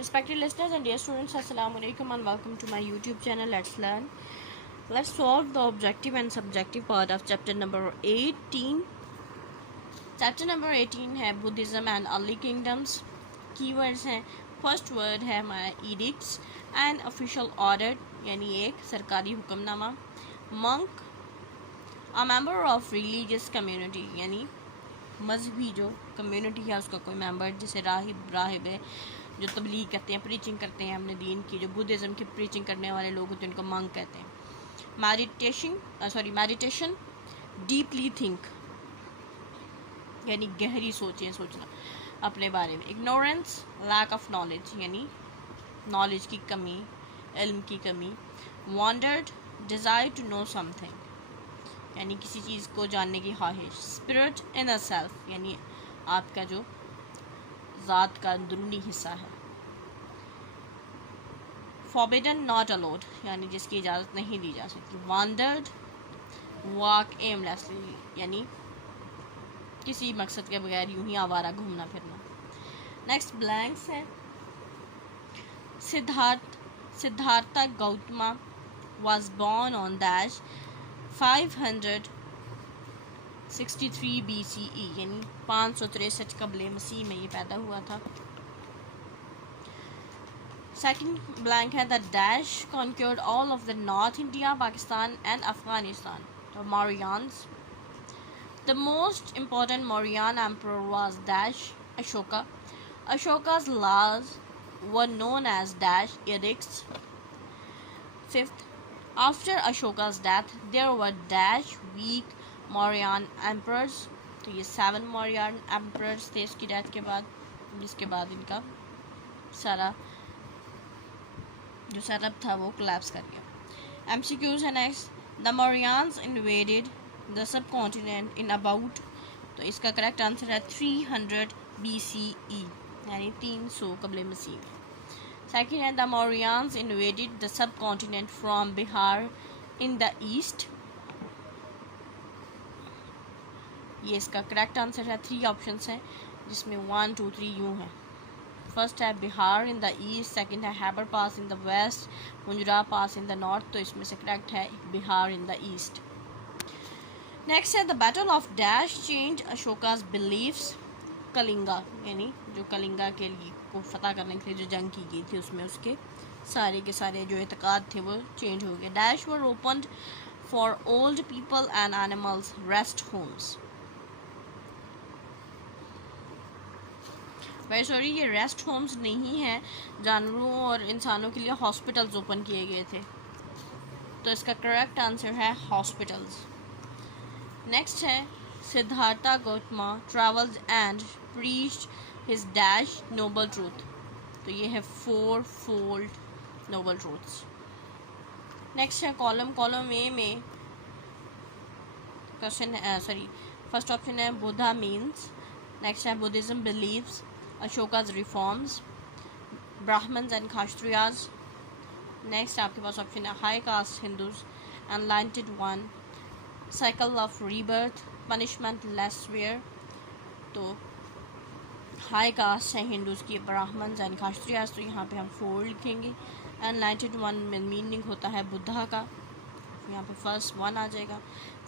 Respected listeners and dear students, Assalamu alaikum and welcome to my YouTube channel. Let's learn. Let's solve the objective and subjective part of chapter number 18. Chapter number 18 है Buddhism and early kingdoms. Keywords हैं, first word है हमारा edicts and official order यानी एक सरकारी hukamnama. Monk, a member of religious community यानी मजहबी जो कम्युनिटी है उसका कोई मेंबर, जैसे राहिब है जो तबलीग करते हैं, प्रीचिंग करते हैं अपने दीन की, जो बुद्धिज़्म की प्रीचिंग करने वाले लोग होते हैं उनको मंक कहते हैं. मेडिटेशन डीपली थिंक यानी गहरी सोचना अपने बारे में. इग्नोरेंस लैक ऑफ नॉलेज यानी नॉलेज की कमी, इल्म की कमी. Wondered desire to know something यानी किसी चीज़ को जानने की ख्वाहिश. स्पिरिट इन अ सेल्फ यानी आपका जो ज़ात का अंदरूनी हिस्सा है. फॉरबिडन नॉट अलाउड यानी जिसकी इजाज़त नहीं दी जा सकती. वॉन्डर्ड वॉक एमलेसली यानी किसी मकसद के बगैर यूं ही आवारा घूमना फिरना. नेक्स्ट ब्लैंक्स है. Siddhartha Gautama was born on dash 563 BCE यानी 563 कबले मसीह में ये पैदा हुआ था. सेकंड ब्लैंक है the dash conquered all of the North India, Pakistan and Afghanistan. The Mauryans. The most important Mauryan emperor was dash Ashoka. Ashoka's laws were known as dash edicts. Fifth, after Ashoka's death there were dash weak Mauryan emperors. तो ये 7 Mauryan emperors थे इसकी death के बाद, जिसके बाद इनका सारा जो सेटअप था वो कोलैप्स कर गया. MCQs है next. The Mauryans invaded the subcontinent in about, तो इसका करेक्ट आंसर है 300 BCE यानी 300 कबले मसीह. Second है the Mauryans invaded the subcontinent from Bihar in the east. ये इसका करेक्ट आंसर है. 3 ऑप्शंस हैं जिसमें 1, 2, 3 यूँ हैं. फर्स्ट है Bihar in the east, second है Khyber pass in the west, मुंजरा पास इन द नॉर्थ. तो इसमें से करेक्ट है Bihar in the east. Next है the battle of dash change Ashoka's beliefs. Kalinga यानी जो कलिंगा के लिए को फतह करने के लिए जो जंग की गई थी उसमें उसके सारे के सारे जो एतकाद थे वो चेंज हो गए. Dash were opened for old people and animals rest homes. Very sorry, ये रेस्ट होम्स नहीं है, जानवरों और इंसानों के लिए हॉस्पिटल्स ओपन किए गए थे. तो इसका करेक्ट आंसर है हॉस्पिटल्स. नेक्स्ट है Siddhartha Gautama travels and preached his dash noble truth. तो ये है 4 फोल्ड नोबल ट्रूथ्स. नेक्स्ट है कॉलम ए में क्वेश्चन फर्स्ट ऑप्शन है बुद्धा मीन्स. नेक्स्ट है Buddhism beliefs, Ashoka's reforms, Brahmins and Kshatriyas. Next आपके पास ऑप्शन है high caste Hindus, enlightened one, cycle of rebirth, punishment less where. तो हाई कास्ट है हिंदूज की, ब्राह्मण्स एंड क्षत्रियाज. तो यहाँ पे हम 4 लिखेंगे. एनलाइटेड वन में मीनिंग होता है बुद्धा का, यहाँ पे फर्स्ट 1 आ जाएगा.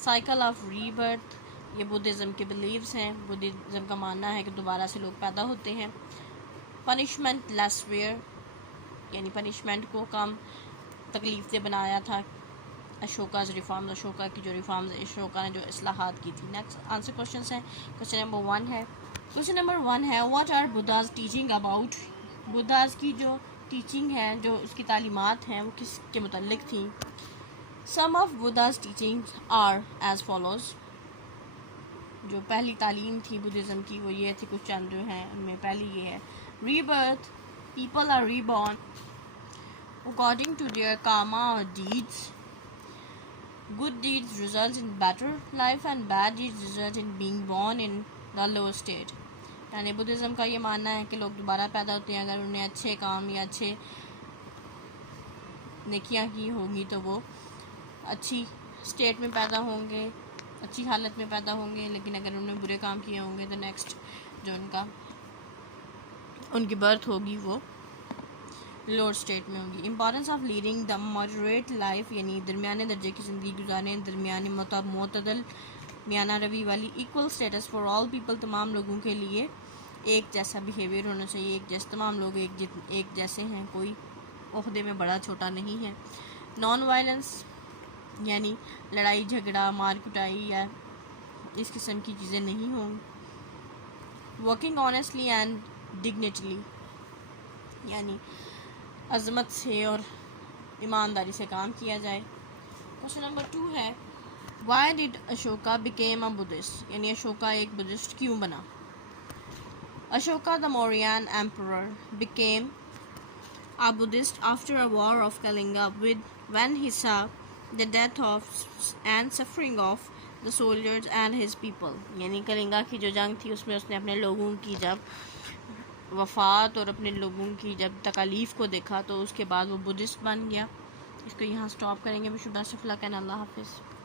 साइकिल ऑफ रीबर्थ ये बुद्धिज़्म के बिलीव्स हैं, बुद्धिज़्म का मानना है कि दोबारा से लोग पैदा होते हैं. पनिशमेंट लेस वेयर यानी पनिशमेंट को कम तकलीफ से बनाया था. अशोकाज रिफॉर्म्स, अशोका की जो रिफॉर्म्स अशोका ने जो इस्लाहात की थी. नेक्स्ट आंसर क्वेश्चन है. क्वेश्चन नंबर 1 है. क्वेश्चन नंबर 1 है what are Buddha's teaching about. Buddha's की जो टीचिंग है, जो उसकी तालीमात हैं वो किसके मुतल्लिक थी. Some of Buddha's teaching are as follows. जो पहली तालीम थी बुद्धिज़्म की वो ये थी, कुछ चंद जो हैं उनमें पहली ये है. Rebirth, people are reborn according to their karma और deeds. Good deeds result in better life and bad deeds result in being born in the lower state. यानी बुद्धिज़्म का ये मानना है कि लोग दोबारा पैदा होते हैं अगर उन्हें अच्छे काम या अच्छे नेकियां की होंगी तो वो अच्छी स्टेट में पैदा होंगे, अच्छी हालत में पैदा होंगे. लेकिन अगर उन्होंने बुरे काम किए होंगे तो नेक्स्ट जो उनकी बर्थ होगी वो लोअर स्टेट में होंगी। Importance of leading the moderate life, यानी दरमियाने दर्जे की ज़िंदगी गुजारने, दरमियानी मोतदल मियाना रवि वाली। Equal status for all people, तमाम लोगों के लिए एक जैसा बिहेवियर होना चाहिए, एक जैसे, तमाम लोग एक जैसे हैं, कोई ओहदे में बड़ा छोटा नहीं है। नॉन वायलेंस, यानी लड़ाई झगड़ा मार कुटाई या इस किस्म की चीज़ें नहीं होंगी। वर्किंग ऑनेस्टली एंड डिग्निटली, यानी अजमत से और ईमानदारी से काम किया जाए। क्वेश्चन नंबर 2 है, why did Ashoka became a Buddhist, यानी अशोका एक बुद्धिस्ट क्यों बना। Ashoka the Mauryan emperor became a Buddhist after a war of Kalinga when he saw the death of and suffering of the soldiers and his people, यानी कलिंगा की जो जंग थी उसमें उसने अपने लोगों की जब वफ़ात और अपने लोगों की जब तकालीफ़ को देखा तो उसके बाद वो बुद्धिस्ट बन गया। इसको यहाँ स्टॉप करेंगे। Wish you best of luck and Allah हाफिज़।